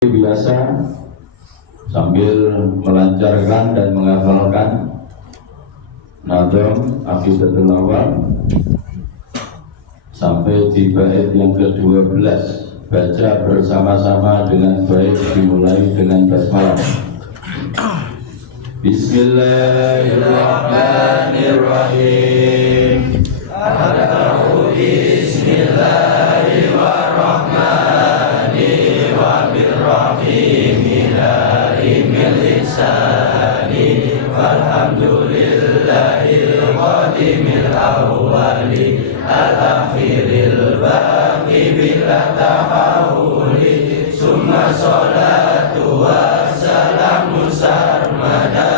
Biasa sambil melancarkan dan menghafalkan Nadom Aqidatul Awal sampai di bait yang ke-12. Baca bersama-sama dengan baik, dimulai dengan basmalah. Bismillahirrahmanirrahim. A'udzu bismillahirrahmanirrahim wa birrahim ilaimil ihsani walhamdulillahil qadimil awwali al-akhiril baqi bila tahawuli summa salatu wassalamu sarmada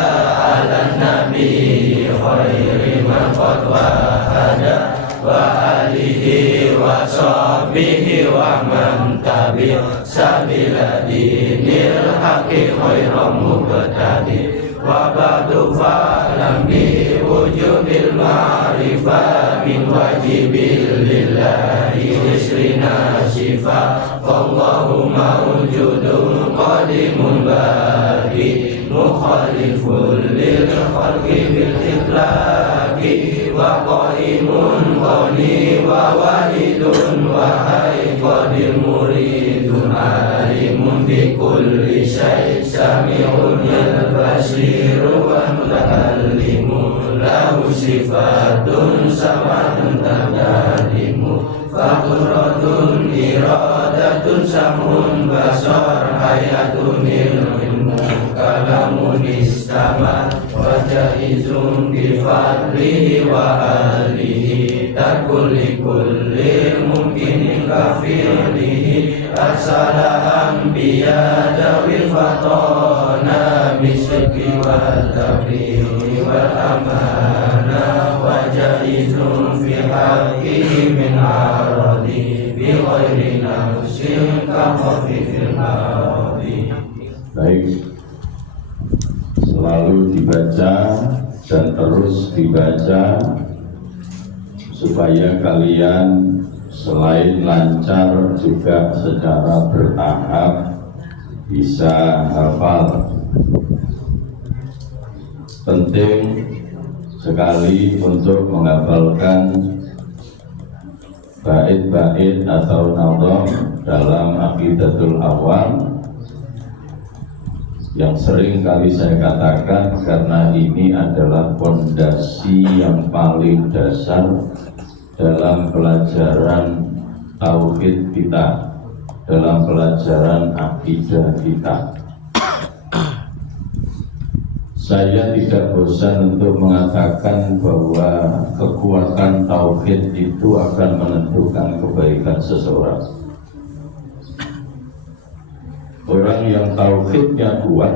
ala nabi khairi man qad wahada wa alihi wa sahbihi wa man tabi'a sabila dinil haqqi khairam mubtadi wa ba'du fa'lam bi wujubil ma'rifah min wajibil lillahi isrina syifa Allahumma wujudun qadimun baqi mukhalifun lil khalqi bil itlaqi wa qaimun qani wa wahidun wa qadir muridun alimun bi kulli syai' sami'un basiru wa mutakallimun lahu sifatun samatun tadalimu faqratun iradatun samun basar hayatun ilmu kalamun istama wa jaizun bi fadlihi wa alihi takuli kulli mumkinin kafilihi arsala anbiya dawil fatona bisyiki wal tablihi wal amana wa jaizun fi haqqihi min aradi bi ghairi nafsin ka khafifil ardi. Baik, selalu dibaca dan terus dibaca supaya kalian selain lancar juga secara bertahap bisa hafal. Penting sekali untuk menghafalkan bait-bait atau nadham dalam Aqidatul Awal yang sering kali saya katakan, karena ini adalah fondasi yang paling dasar dalam pelajaran tauhid kita, dalam pelajaran akidah kita. Saya tidak bosan untuk mengatakan bahwa kekuatan tauhid itu akan menentukan kebaikan seseorang. Orang yang tauhidnya kuat,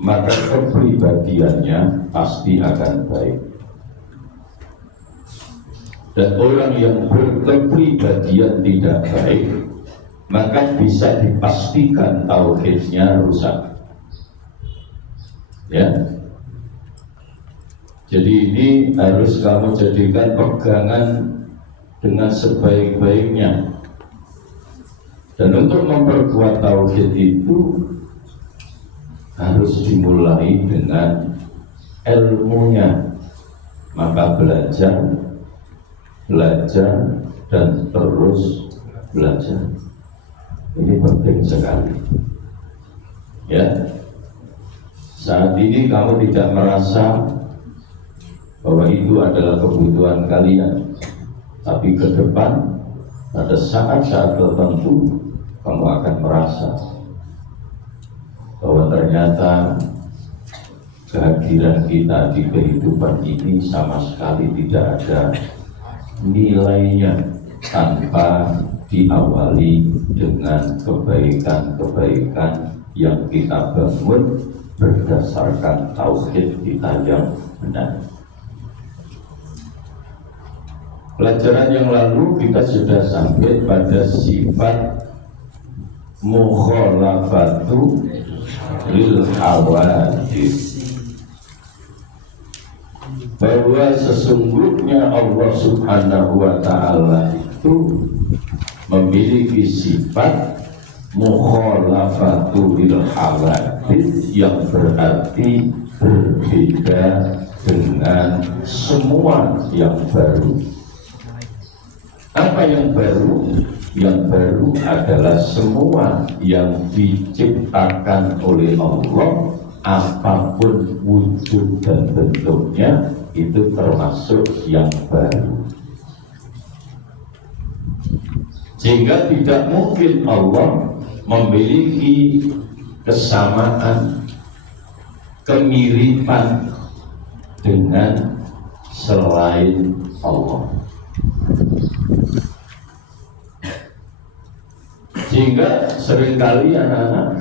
maka kepribadiannya pasti akan baik. Dan orang yang berkepribadian tidak baik, maka bisa dipastikan tauhidnya rusak. Ya, jadi ini harus kamu jadikan pegangan dengan sebaik-baiknya. Dan untuk memperkuat tauhid itu harus dimulai dengan ilmunya. Maka belajar dan terus belajar. Ini penting sekali. Ya, saat ini kamu tidak merasa bahwa itu adalah kebutuhan kalian, tapi ke depan pada saat-saat tertentu kamu akan merasa bahwa ternyata kehadiran kita di kehidupan ini sama sekali tidak ada nilainya tanpa diawali dengan kebaikan-kebaikan yang kita bangun berdasarkan tauhid kita yang benar. Pelajaran yang lalu kita sudah sampai pada sifat mukhalafatu lil hawadits, bahwa sesungguhnya Allah Subhanahu wa Ta'ala itu memiliki sifat mukhalafatul hawadits yang berarti berbeda dengan semua yang baru. Apa yang baru? Yang baru adalah semua yang diciptakan oleh Allah, apapun wujud dan bentuknya, itu termasuk yang baru. Sehingga tidak mungkin Allah memiliki kesamaan, kemiripan dengan selain Allah. Sehingga seringkali anak-anak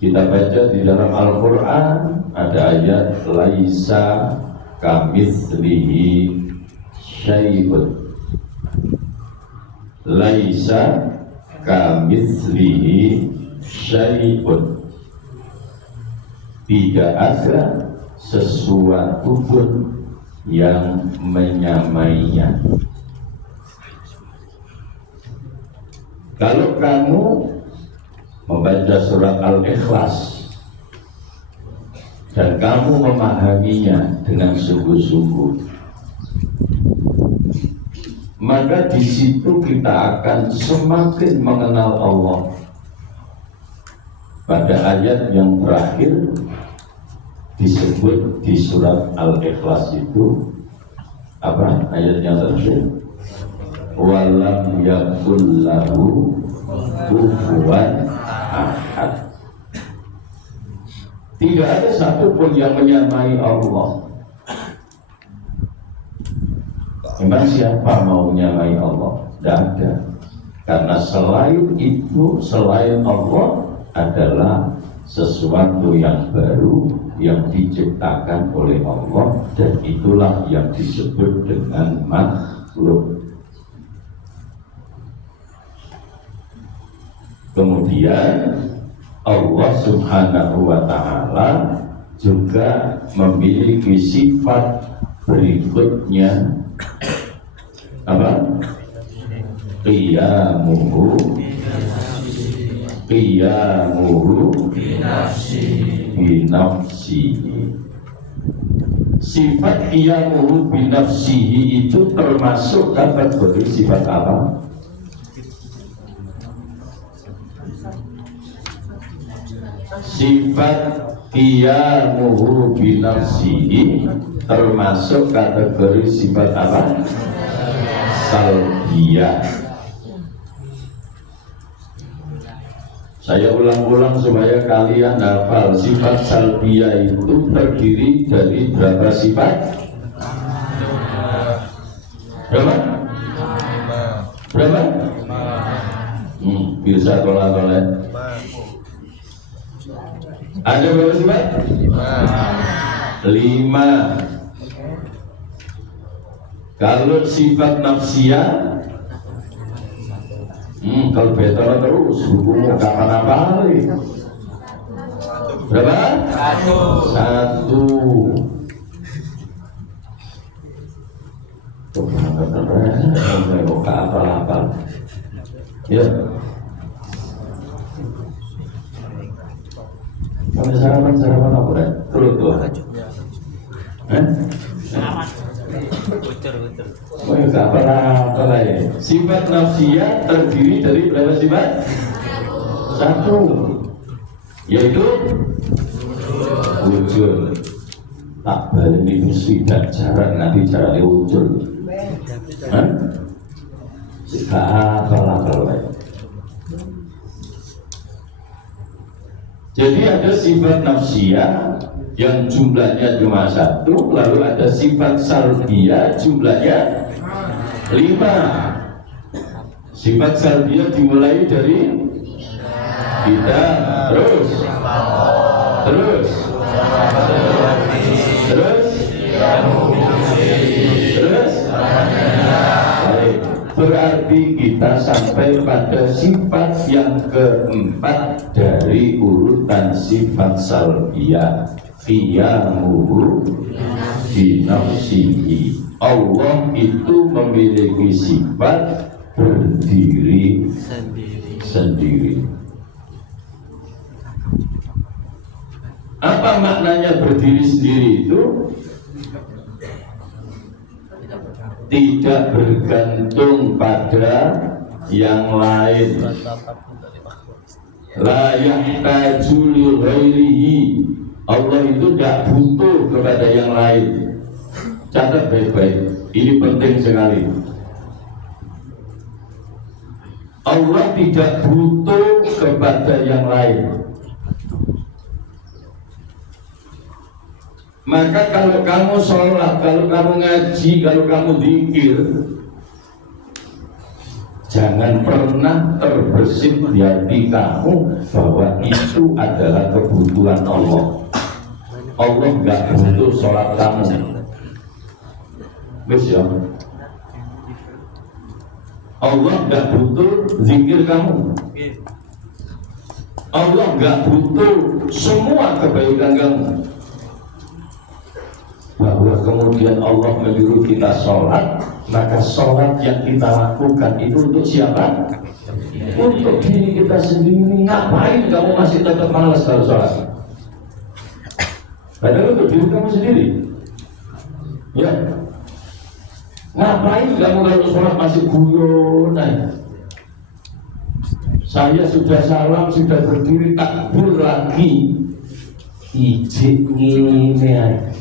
kita baca di dalam Al-Quran ada ayat laisa kamitslihi syai'un. Laisa kamitslihi syai'un. Tidak ada sesuatu pun yang menyamainya. Kalau kamu membaca surat Al-Ikhlas dan kamu memahaminya dengan sungguh-sungguh, maka di situ kita akan semakin mengenal Allah. Pada ayat yang terakhir disebut di surat Al-Ikhlas itu apa ayat yang terakhir? Walam yakul lahu kufuwan ahad. Tidak ada satupun yang menyamai Allah. Memang siapa mau menyamai Allah? Tidak ada. Karena selain itu, selain Allah adalah sesuatu yang baru yang diciptakan oleh Allah, dan itulah yang disebut dengan makhluk. Kemudian Allah Subhanahu wa Ta'ala juga memiliki sifat berikutnya, apa? Qiyamuhu binafsihi. Sifat qiyamuhu binafsihi itu termasuk kategori sifat apa? Sifat qiyamuhu binafsihi termasuk kategori sifat apa? Salbiyah. Saya ulang-ulang supaya kalian hafal. Sifat salbiyah itu terdiri dari berapa sifat? Berapa? Berapa? Bisa tolak-tolak. Ada berapa sifat? 5. Kalau sifat nafsiyah, kalau betul terus hukumnya kapan apa hari? Berapa? 1. Apa? Ya. Kamu sarapan apa ya? Terus tuh. Oh ya, apa ya? Sifat nafsiyah terdiri dari berapa sifat? 1, yaitu wujud. Tak balik itu tidak jarak, nanti jaraknya wujud. Jika apa. Jadi ada sifat nafsiyah yang jumlahnya cuma 1, lalu ada sifat salbiyah jumlahnya 5. Sifat salbiyah dimulai dari kita, terus berarti kita sampai pada sifat yang keempat dari urutan sifat salbiyah, qiyamuhu binafsihi. Allah itu memiliki sifat berdiri sendiri. Apa maknanya berdiri sendiri itu? Tidak bergantung pada yang lain. La yahtaju li ghairihi. Allah itu tidak butuh kepada yang lain. Catat baik-baik, ini penting sekali. Allah tidak butuh kepada yang lain. Maka kalau kamu sholat, kalau kamu ngaji, kalau kamu zikir, jangan pernah terbersit di hati kamu bahwa itu adalah kebutuhan Allah. Allah nggak butuh sholat kamu. Wis ya. Allah nggak butuh zikir kamu. Allah nggak butuh semua kebaikan kamu. Bahwa kemudian Allah menyuruh kita sholat, maka sholat yang kita lakukan itu untuk siapa? Untuk diri kita sendiri. Ngapain kamu masih tetap malas kalau sholat? Padahal untuk diri kamu sendiri. Ya. Ngapain kamu kalau sholat masih guyon? Saya sudah salam, sudah berdiri takbir lagi. Ijik ngene.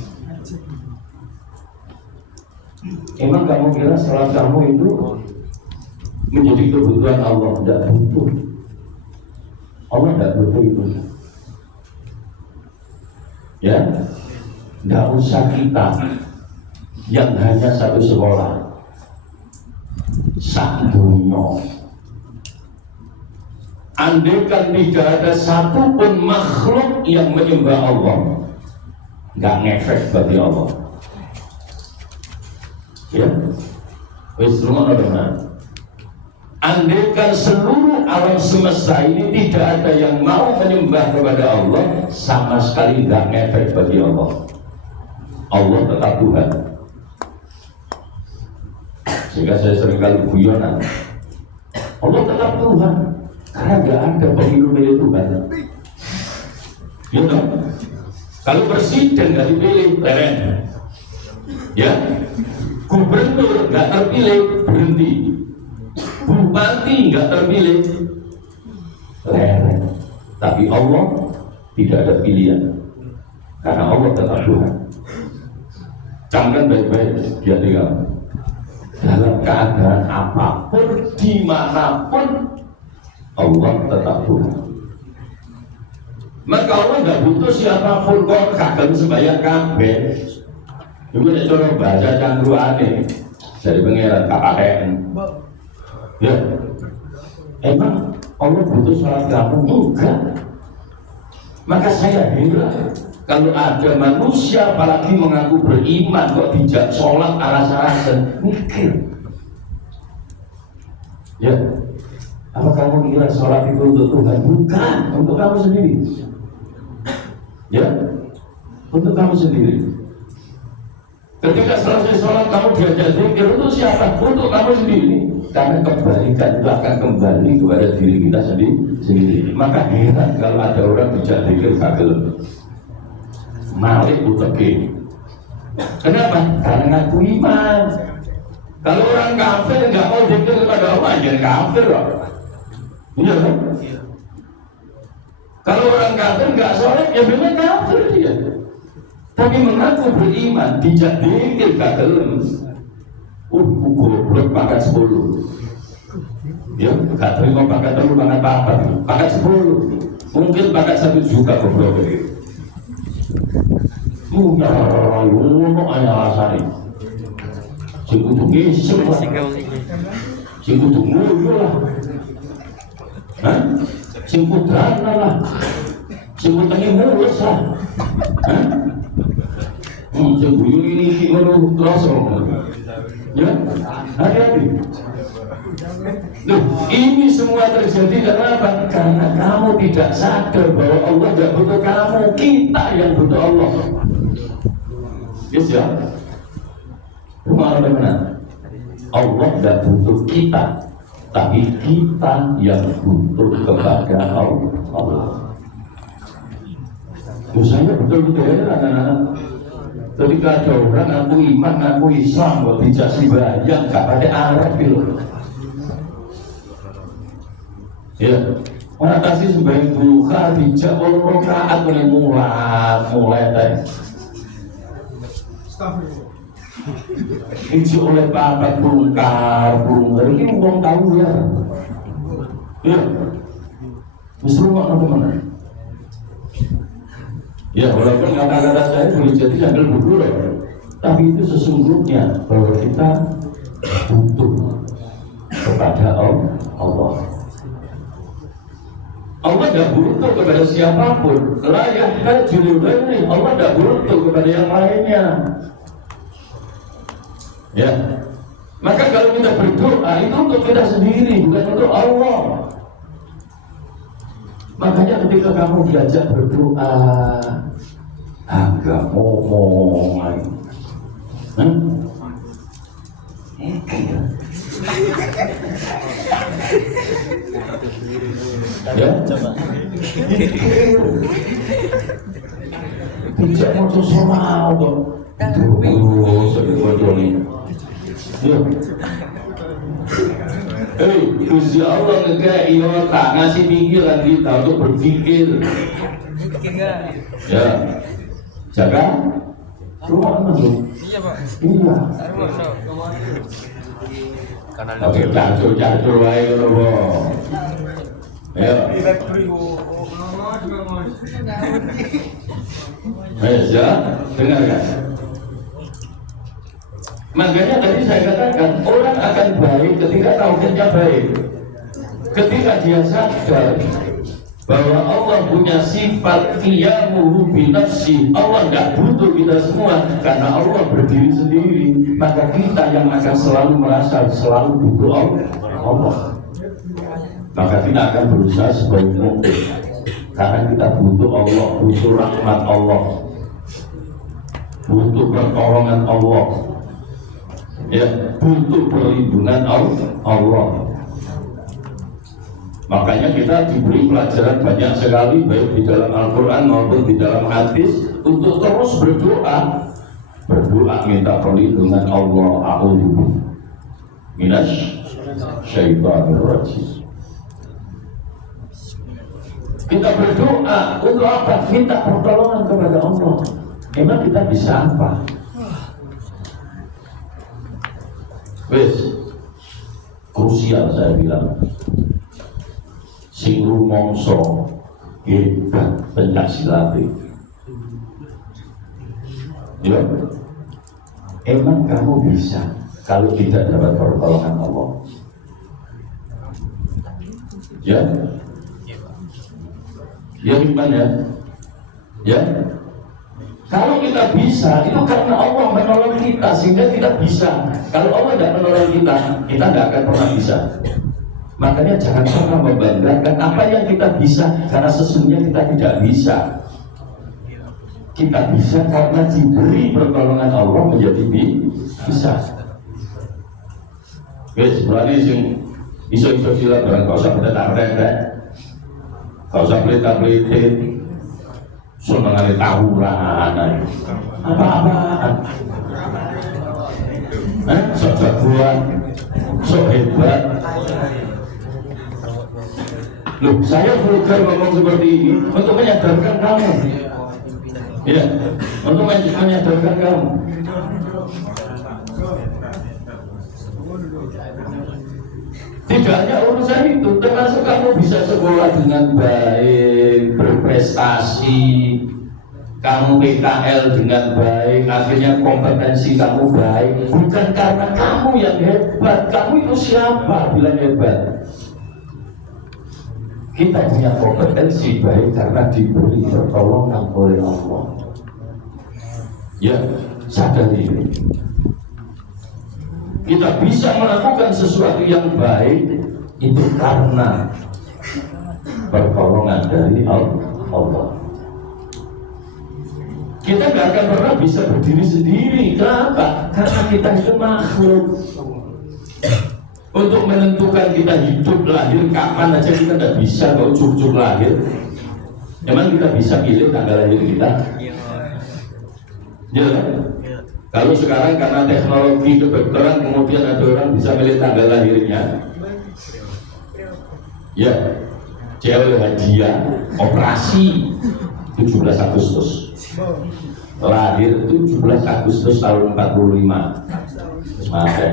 Emang kamu kira sholat kamu itu menjadi kebutuhan Allah? Tidak butuh. Allah tidak butuh itu. Ya, tidak usah kita yang hanya satu sekolah, sak dunia. Andaikan tidak ada satupun makhluk yang menyembah Allah, nggak ngefek bagi Allah. Ya, wis rumah orang. Andaikan seluruh alam semesta ini tidak ada yang mau menyembah kepada Allah, sama sekali nggak ngefek bagi Allah. Allah tetap Tuhan. Sehingga saya seringkali guyonan, Allah tetap Tuhan karena nggak ada pemilu milik Tuhan. Ya kan? Kalau presiden nggak dipilih, keren. Ya. Gubernur nggak terpilih, berhenti. Bupati nggak terpilih, leren. Tapi Allah tidak ada pilihan, karena Allah tetap Tuhan. Camkan baik-baik di hati kamu. Dalam keadaan apapun, dimanapun, Allah tetap Tuhan. Maka Allah nggak butuh siapapun. Kok kagak sembahyang kabeh. Ibu nak coba baca cangkruane dari pengeran KPN. Ya, emang Allah butuh sholat kamu? Enggak. Maka saya heran kalau ada manusia apalagi mengaku beriman kok tidak sholat aras-arasan, mikir. Ya, apa kamu kira sholat itu untuk Tuhan? Bukan, untuk kamu sendiri. Ya, untuk kamu sendiri. Ketika selesai sholat kamu diajak zikir untuk siapa? Untuk kamu sendiri. Karena kebalikan itu akan kembali kepada diri kita sendiri. Maka heran kalau ada orang dijak zikir kagel malik uteke. Kenapa? Karena ngaku iman. Kalau orang kafir nggak mau zikir kepada Allah, jangan kafir loh. Iya kan? Kalau orang kafir nggak sholat, ya memang kafir dia. Tapi mengaku beriman, dijak dikir gak gelem. Goblok pangkat 10. Ya, gak terima pangkat 10, pangkat apa? Pangkat 10. Mungkin pangkat 1 juga goblok ini. Ya, ngono aja alasane. Sing kudu ngising lah. Sing kudu ngoyo lah. Hah? Sing kudrana lah. Sing utangnya mulus lah. Hah? Sing guyu ini ngono terus. Ya, hati-hati. Loh, ini semua terjadi karena apa? Karena kamu tidak sadar bahwa Allah tidak butuh kamu, kita yang butuh Allah. Yes ya. Rumah Allah benar. Allah tidak butuh kita, tapi kita yang butuh kepada Allah. Saya betul-betul heran anak-anak. Ketika ada orang ngaku iman, ngaku Islam, kok dijasi bayang, gak pakai Arab gitu. Ya, orang kasih sebagai buka, dijak orang rokaat mulai teh. Iji oleh papat bungkar, ini orang tahu ya. Ya, justru nggak mana. Ya, walaupun kata-kata saya boleh jadi sambil berdua, tapi itu sesungguhnya bahwa kita butuh kepada Allah. Allah tidak butuh kepada siapapun. Layak hajul ghairi. Allah tidak butuh kepada yang lainnya. Ya, maka kalau kita berdoa itu untuk kita sendiri, bukan untuk Allah. Makanya ketika kamu diajak berdoa, agak ngomong lagi. Ya, coba. Tidak mau terserah kok. Ya. Gusti Allah ngekei otak, ngasih pikiran kita untuk berpikir. Ya, jaga rumah itu. Iya Pak. Iya. Oke, jatuh aja loh. Ya. Ya, dengarkan. Makanya tadi saya katakan orang akan baik ketika tauhidnya baik. Ketika dia sadar bahwa Allah punya sifat qiyamuhu binafsi, Allah tidak butuh kita semua karena Allah berdiri sendiri, maka kita yang akan selalu merasa selalu butuh Allah. Maka kita akan berusaha sebaik mungkin karena kita butuh Allah, butuh rahmat Allah, butuh pertolongan Allah, ya, butuh perlindungan Allah. Makanya kita diberi pelajaran banyak sekali baik di dalam Al-Quran maupun di dalam hadis untuk terus berdoa minta perlindungan Allah. A'udzu minasy syaithanir rajim. Kita berdoa untuk apa? Minta pertolongan kepada Allah. Emang kita bisa apa? Wes, krusial saya bilang. Sing rumangsa hebat Pencak ya, emang kamu bisa kalau tidak dapat pertolongan Allah? Ya, ya gimana? Ya, kalau kita bisa itu karena Allah menolong kita sehingga kita bisa. Kalau Allah tidak menolong kita, kita tidak akan pernah bisa. Makanya jangan pernah membanggakan apa yang kita bisa, karena sesungguhnya kita tidak bisa. Kita bisa karena diberi pertolongan Allah menjadi bisa. Guys, berani sing iso-iso sila barang kau usah berdetak-detak, kau usah pelit-pelitin, senengane tawuran, apa-apaan. Sok jagoan, sok hebat. Loh, saya vulgar ngomong seperti ini untuk menyadarkan kamu. Ya, untuk menyadarkan kamu. Tidak hanya urusan itu, termasuk kamu bisa sekolah dengan baik, berprestasi, kamu PKL dengan baik, akhirnya kompetensi kamu baik, bukan karena kamu yang hebat. Kamu itu siapa bilang hebat? Kita punya kompetensi baik karena diberi pertolongan oleh Allah. Ya, sadari ini. Kita bisa melakukan sesuatu yang baik itu karena pertolongan dari Allah. Kita nggak akan pernah bisa berdiri sendiri. Kenapa? Karena kita itu makhluk. Untuk menentukan kita hidup lahir kapan aja kita tidak bisa kalau ujuk-ujuk lahir. Emang kita bisa pilih tanggal lahir kita? Ya. Kalau sekarang karena teknologi kedokteran kemudian ada orang bisa milih tanggal lahirnya. Ya, cewek hadiah operasi 17 Agustus. Lahir 17 Agustus tahun 45. Maaf ya.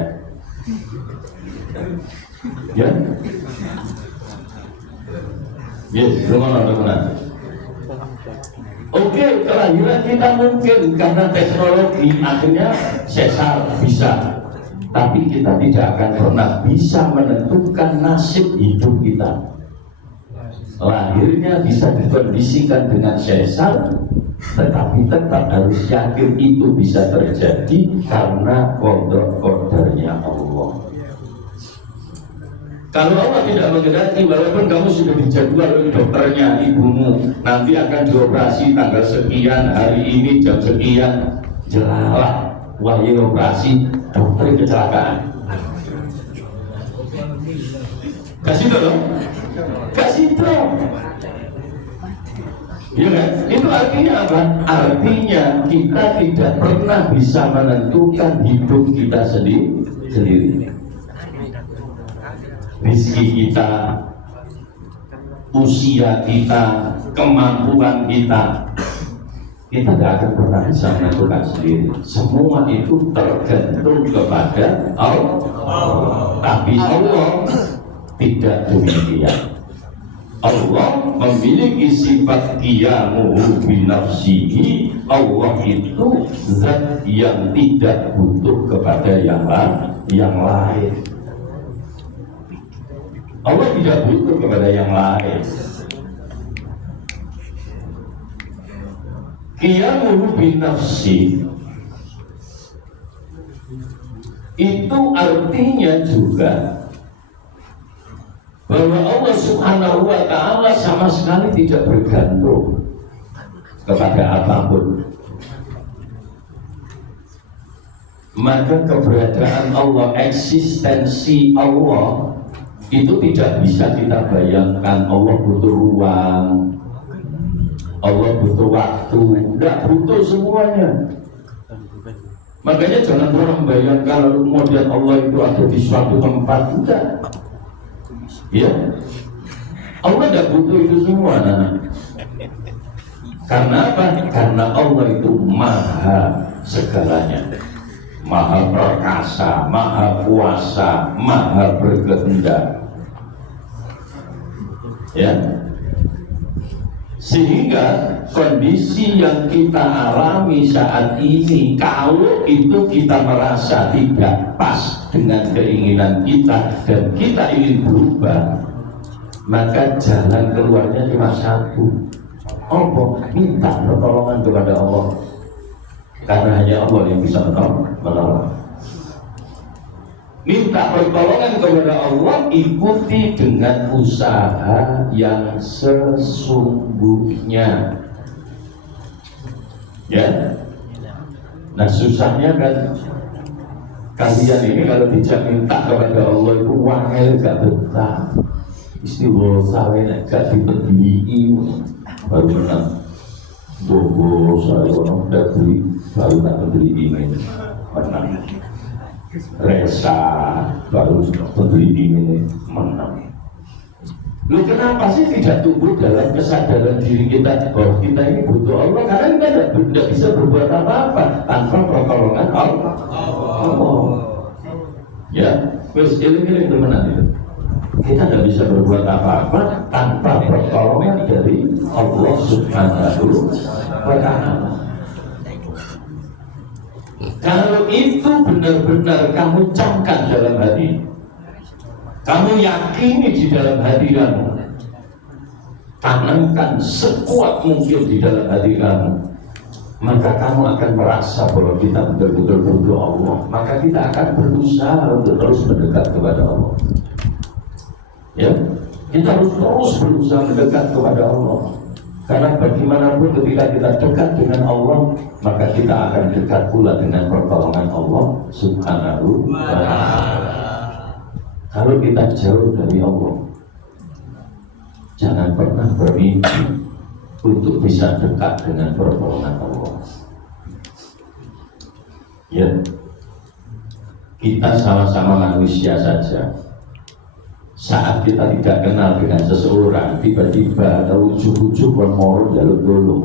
Ya. Yes, benar. Oke, kelahiran kita mungkin karena teknologi akhirnya sesar bisa, tapi kita tidak akan pernah bisa menentukan nasib hidup kita. Lahirnya bisa dikondisikan dengan sesar, tetapi tetap harus yakin itu bisa terjadi karena qada-qadarnya Allah. Kalau Allah tidak menghendaki, walaupun kamu sudah dijadwal oleh dokternya, ibumu nanti akan dioperasi tanggal sekian, hari ini jam sekian, jelalah wahyu operasi, dokter kecelakaan. Kasih dong, kasih dong. Ya kan? Itu artinya apa? Artinya kita tidak pernah bisa menentukan hidup kita sendiri. Rizki kita, usia kita, kemampuan kita tidak akan pernah bisa menentukan sendiri. Semua itu tergantung kepada Allah. Tapi Allah tidak demikian. Allah memiliki sifat qiyamuhu binafsihi. Allah itu zat yang tidak butuh kepada yang lain. Allah tidak butuh kepada yang lain. Qiyamuhu binafsi itu artinya juga bahwa Allah Subhanahu wa ta'ala sama sekali tidak bergantung kepada apapun. Maka keberadaan Allah, eksistensi Allah itu tidak bisa kita bayangkan. Allah butuh ruang, Allah butuh waktu, tidak butuh semuanya. Makanya jangan pernah membayangkan lalu kemudian Allah itu ada di suatu tempat. Tidak. Ya, Allah tidak butuh itu semua. Karena apa? Karena Allah itu maha segalanya, maha perkasa, maha kuasa, maha berkehendak. Ya, sehingga kondisi yang kita alami saat ini, kalau itu kita merasa tidak pas dengan keinginan kita dan kita ingin berubah, maka jalan keluarnya cuma satu. Allah, minta pertolongan kepada Allah, karena hanya Allah yang bisa menolong. Minta pertolongan kepada Allah, ikuti dengan usaha yang sesungguhnya. Ya. Nah, susahnya kan kalian ini kalau tidak minta kepada Allah itu wangel gak betah. Istighosah gak dibeli baru menang. Bobo saya orang tidak beli, baru tak beli ini menang. Resa baru beli ini menang. Lu kenapa sih tidak tumbuh dalam kesadaran diri kita bahwa kita ini butuh Allah? Karena kita tidak bisa berbuat apa-apa tanpa pertolongan Allah. Ya, terus ini teman-teman itu. Kita tidak bisa berbuat apa-apa tanpa pertolongan dari Allah Subhanahu wa ta'ala. Kalau itu benar-benar kamu camkan dalam hati, kamu yakini di dalam hati kamu, tanamkan sekuat mungkin di dalam hati kamu, maka kamu akan merasa bahwa kita betul-betul butuh Allah. Maka kita akan berusaha untuk terus mendekat kepada Allah. Ya, kita harus terus berusaha mendekat kepada Allah. Karena bagaimanapun ketika kita dekat dengan Allah, maka kita akan dekat pula dengan pertolongan Allah Subhanahu wa ta'ala. Kalau kita jauh dari Allah, jangan pernah bermimpi untuk bisa dekat dengan pertolongan Allah. Ya, kita sama-sama manusia saja. Saat kita tidak kenal dengan seseorang, tiba-tiba ada ujuk-ujuk bermoro jalur dulu.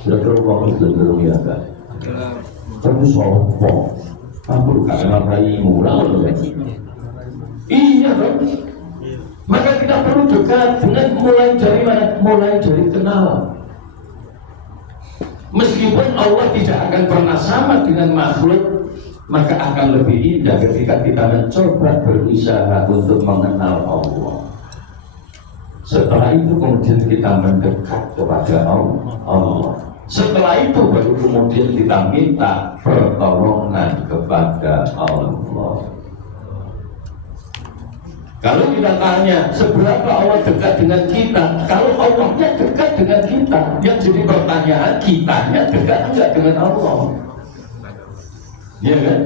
Kira-kira waktu dulu ya kan? Kamu sopo? Kamu gak kenal bayimu, lalu. Iya dong. Maka kita perlu dekat dengan mulai dari mana? Mulai dari kenal. Meskipun Allah tidak akan pernah sama dengan makhluk, maka akan lebih indah ketika kita mencoba berusaha untuk mengenal Allah. Setelah itu kemudian kita mendekat kepada Allah. Setelah itu baru kemudian kita minta pertolongan kepada Allah. Kalau kita tanya seberapa Allah dekat dengan kita, kalau Allahnya dekat dengan kita, yang jadi pertanyaan kitanya dekat enggak dengan Allah? Iya kan?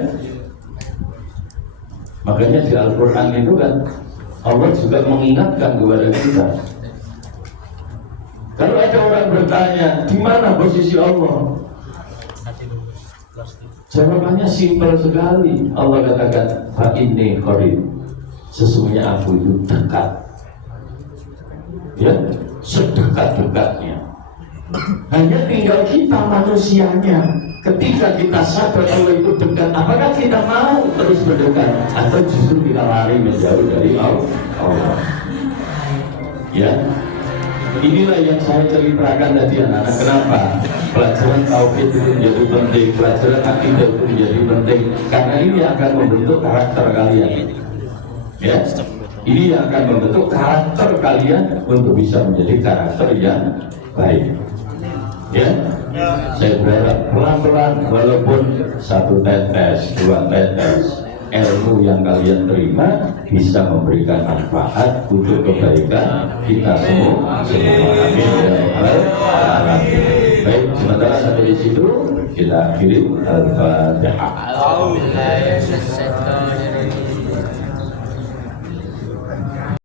Makanya di Al-Quran itu kan Allah juga mengingatkan kepada kita. Kalau ada orang bertanya, di mana posisi Allah? Jawabannya simpel sekali. Allah katakan, fa inni qarib. Sesungguhnya aku itu dekat. Ya, sedekat-dekatnya. Hanya tinggal kita manusianya. Ketika kita sadar Allah itu dekat, apakah kita mau terus mendekat atau justru kita lari menjauh dari Allah? Ya, inilah yang saya ceritakan tadi anak-anak. Kenapa? Pelajaran tauhid itu menjadi penting, pelajaran akidah itu menjadi penting, karena ini akan membentuk karakter kalian. Ya, ini yang akan membentuk karakter kalian untuk bisa menjadi karakter yang baik. Ya, saya berharap pelan-pelan, walaupun 1 tetes, 2 tetes, ilmu yang kalian terima bisa memberikan manfaat untuk kebaikan kita semua. Amin ya rabbal alamin. Baik, sementara sampai di situ kita akhiri Al-Fatihah.